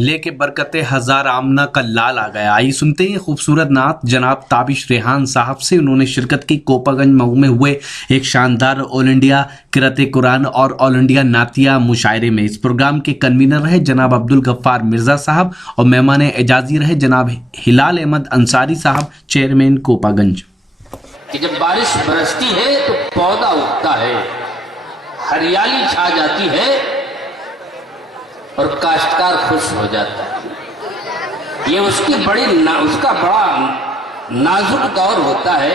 لے کے برکت ہزار آمنہ کا لال آ گیا۔ آئیے سنتے ہیں خوبصورت نعت جناب تابش ریحان صاحب سے۔ انہوں نے شرکت کی کوپا گنج مئو میں ہوئے ایک شاندار آل انڈیا قرأت قرآن اور آل انڈیا نعتیہ مشاعرے میں۔ اس پروگرام کے کنوینر رہے جناب عبدالغفار مرزا صاحب اور مہمان اعزازی رہے جناب ہلال احمد انصاری صاحب، چیئرمین کوپا گنج۔ کہ جب بارش برستی ہے تو پودا اگتا ہے، ہریالی چھا جاتی ہے اور کاشتکار خوش ہو جاتا ہے۔ یہ اس کا بڑا نازک دور ہوتا ہے،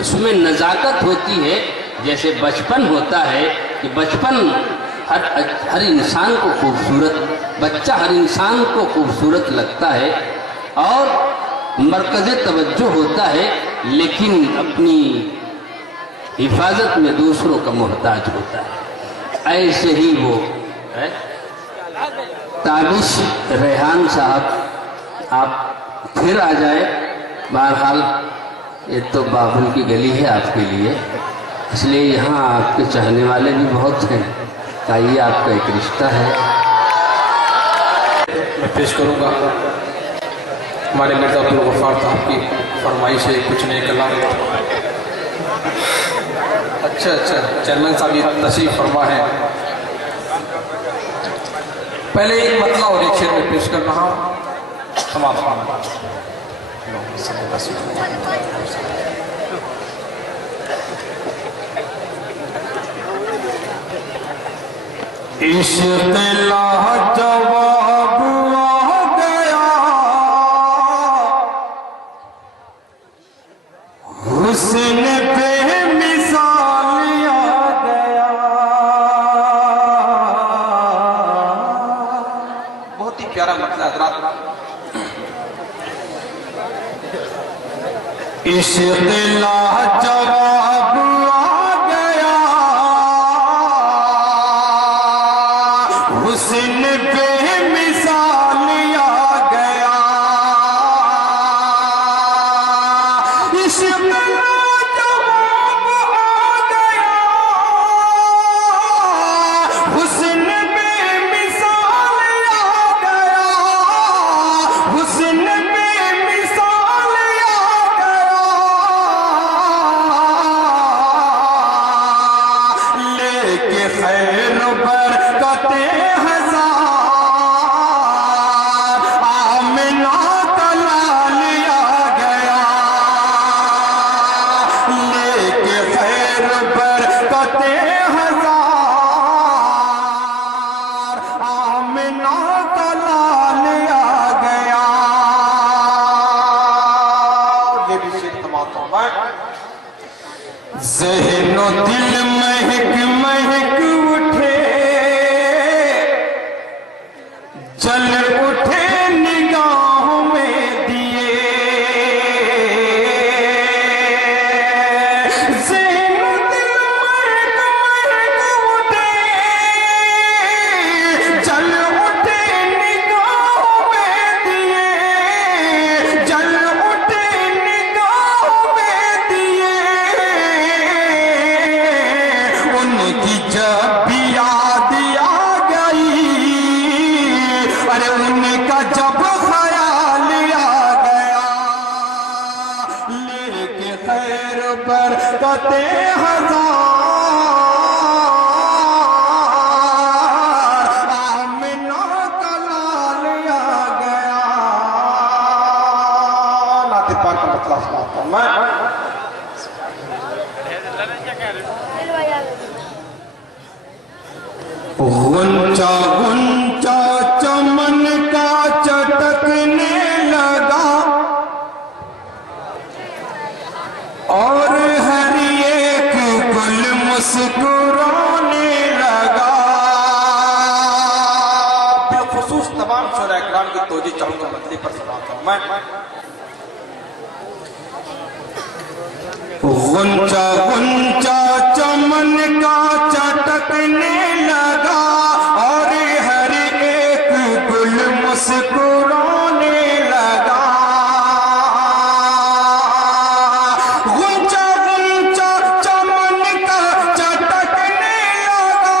اس میں نزاکت ہوتی ہے، جیسے بچپن ہوتا ہے کہ بچپن ہر انسان کو بچہ ہر انسان کو خوبصورت لگتا ہے اور مرکز توجہ ہوتا ہے، لیکن اپنی حفاظت میں دوسروں کا محتاج ہوتا ہے۔ ایسے ہی وہ تابش ریحان صاحب آپ پھر آ جائے۔ بہرحال یہ تو بابل کی گلی ہے آپ کے لیے، اس لیے یہاں آپ کے چاہنے والے بھی بہت ہیں، آئیے آپ کا ایک رشتہ ہے۔ میں پیش کروں گا ہمارے مرزا عبدالغفار صاحب کی فرمائش ہے کچھ نئے کلام۔ اچھا چیئرمین صاحب یہ تشریف فرما ہے۔ پہلے ایک مطلع اور ایک شعر میں پیش کر رہا ہوں، سماعت فرمائیں۔ عشق لاجواب آ گیا، حسن بے مثال آ گیا۔ بہت ہی پیارا مطلب حضرات۔ عشق لاجواب آ گیا، حسن بے مثال آ گیا۔ عشق لاجواب آ گیا، حسن بے مثال آ گیا، حسن بے مثال آ گیا۔ لے کے خیر برکتیں ذہن و دل مہک مہک اٹھے، جل اٹھے نگاہوں میں دیے۔ ذہن و دل مہک مہک اٹھے، جل اٹھے نگاہوں میں دیے، جل اٹھے نگاہوں میں دیے۔ ان کی جب بھی یاد آ گئی، ارے ان کا جب خیال آ گیا، لے کے خیر برکتیں ہزار، آمنہ کا لال آ گیا۔ نعت پاک کا مطلب سناتا ہوں میں۔ غنچہ غنچہ چمن کا چٹکنے لگا، اور ہر ایک گل مسکرانے لگا۔ بالخصوص تمام شعراء اکرام کی توجہ چاہوں گا مطلب پر سناتا ہوں میں۔ غنچہ غنچہ چمن کا چٹکنے لگا، اور ہر ایک گل مسکرانے لگا۔ غنچہ غنچہ چمن کا چٹکنے لگا،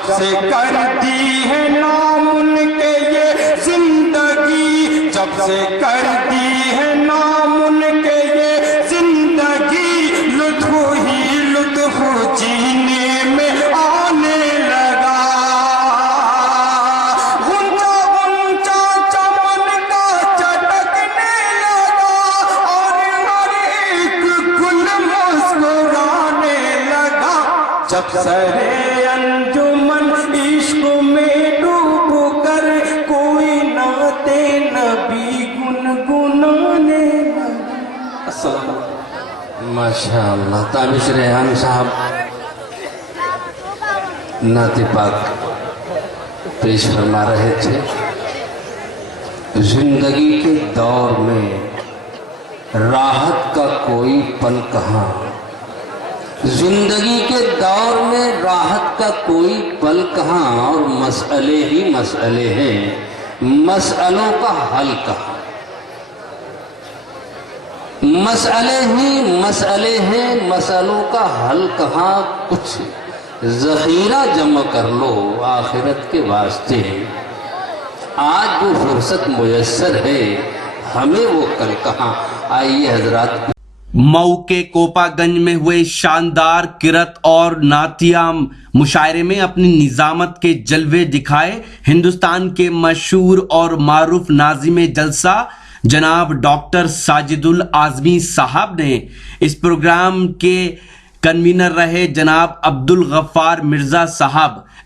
جب سے کر دی ہے نام ان کے یہ زندگی، جب سے کر دی ہے نام ان کے یہ زندگی، لطف ہی لطف جینے میں آنے لگا۔ غنچہ غنچہ چمن کا چٹکنے لگا، اور ہر ایک گل مسکرانے لگا۔ جب سرے انجمن عشق میں ڈوب کر کوئی نعت نبی گنگنانے لگا۔ السلام علیکم۔ ماشاءاللہ تابش ریحان صاحب نعت پاک پیش فرما رہے تھے۔ زندگی کے دور میں راحت کا کوئی پل کہاں، زندگی کے دور میں راحت کا کوئی پل کہاں، اور مسئلے ہی مسئلے ہیں، مسئلوں کا حل کہاں، مسئلے ہی مسئلے ہیں، مسئلوں کا حل کہاں۔ کچھ ذخیرہ جمع کر لو آخرت کے واسطے، آج جو فرصت میسر ہے ہمیں وہ کل کہاں۔ آئیے حضرات، مئو کے کوپا گنج میں ہوئے شاندار کرت اور نعتیہ مشاعرے میں اپنی نظامت کے جلوے دکھائے ہندوستان کے مشہور اور معروف ناظم جلسہ جناب ڈاکٹر ساجد الاعظمی صاحب نے۔ اس پروگرام کے کنوینر رہے جناب عبدالغفار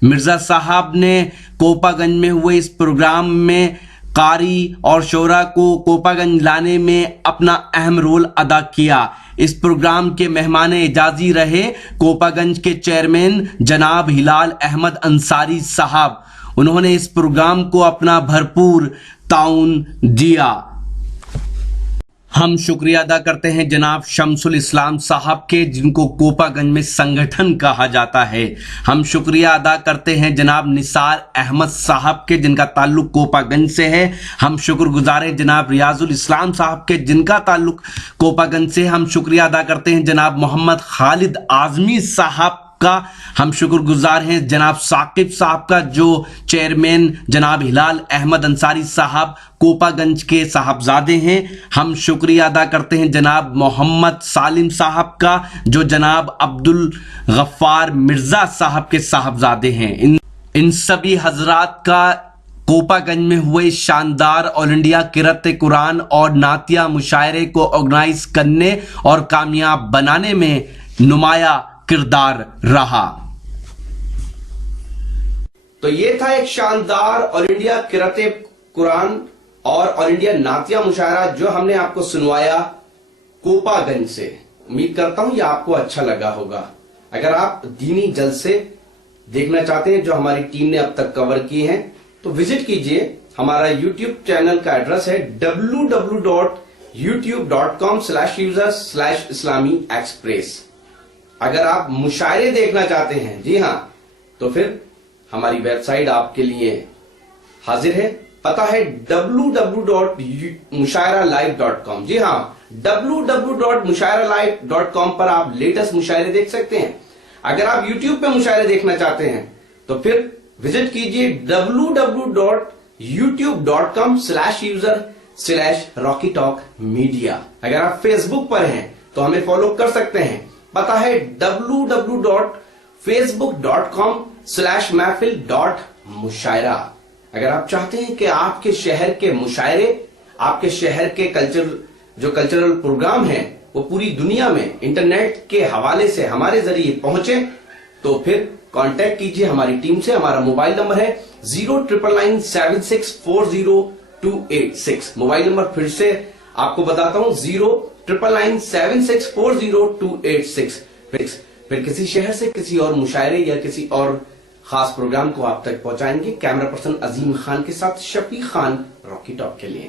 مرزا صاحب نے کوپا گنج میں ہوئے اس پروگرام میں قاری اور شعراء کو کوپا گنج لانے میں اپنا اہم رول ادا کیا۔ اس پروگرام کے مہمان اعزازی رہے کوپا گنج کے چیئرمین جناب ہلال احمد انصاری صاحب۔ انہوں نے اس پروگرام کو اپنا بھرپور تعاون دیا۔ ہم شکریہ ادا کرتے ہیں جناب شمس الاسلام صاحب کے، جن کو کوپا گنج میں سنگٹھن کہا جاتا ہے۔ ہم شکریہ ادا کرتے ہیں جناب نثار احمد صاحب کے، جن کا تعلق کوپا گنج سے ہے۔ ہم شکر گزار ہیں جناب ریاض الاسلام صاحب کے، جن کا تعلق کوپا گنج سے۔ ہم شکریہ ادا کرتے ہیں جناب محمد خالد اعظمی صاحب کا۔ ہم شکر گزار ہیں جناب ثاقب صاحب کا، جو چیئرمین جناب ہلال احمد انصاری صاحب کوپا گنج کے صاحبزادے ہیں۔ ہم شکریہ ادا کرتے ہیں جناب محمد سالم صاحب کا، جو جناب عبدالغفار مرزا صاحب کے صاحبزادے ہیں۔ ان سبھی حضرات کا کوپا گنج میں ہوئے شاندار آل انڈیا قرأت قرآن اور نعتیہ مشاعرے کو آرگنائز کرنے اور کامیاب بنانے میں نمایاں کردار رہا۔ تو یہ تھا ایک شاندار آل انڈیا قرأت قرآن اور آل انڈیا نعتیہ مشاعرہ جو ہم نے آپ کو سنوایا کوپا گنج سے۔ امید کرتا ہوں یہ آپ کو اچھا لگا ہوگا۔ اگر آپ دینی جلسے دیکھنا چاہتے ہیں جو ہماری ٹیم نے اب تک کور کی ہیں تو وزٹ کیجئے۔ ہمارا یوٹیوب چینل کا ایڈریس ہے www.youtube.com/user/islami-express۔ اگر آپ مشاعرے دیکھنا چاہتے ہیں، جی ہاں، تو پھر ہماری ویب سائٹ آپ کے لیے حاضر ہے۔ پتہ ہے www.mushairalive.com۔ جی ہاں، www.mushairalive.com پر آپ لیٹسٹ مشاعرے دیکھ سکتے ہیں۔ اگر آپ یوٹیوب پہ مشاعرے دیکھنا چاہتے ہیں تو پھر وزٹ کیجئے www.youtube.com/user/RockyTalkMedia۔ اگر آپ فیس بک پر ہیں تو ہمیں فالو کر سکتے ہیں۔ پتہ ہے www.facebook.com/محفل.مشاعرہ۔ اگر آپ چاہتے ہیں کہ آپ کے شہر کے مشاعرے، آپ کے شہر کے کلچرل پروگرام ہیں وہ پوری دنیا میں انٹرنیٹ کے حوالے سے ہمارے ذریعے پہنچے، تو پھر کانٹیکٹ کیجئے ہماری ٹیم سے۔ ہمارا موبائل نمبر ہے 09997640286۔ موبائل نمبر پھر سے آپ کو بتاتا ہوں، 09997640286۔ پھر کسی شہر سے کسی اور مشاعرے یا کسی اور خاص پروگرام کو آپ تک پہنچائیں گے۔ کیمرہ پرسن عظیم خان کے ساتھ شفیق خان، راکی ٹاک کے لیے۔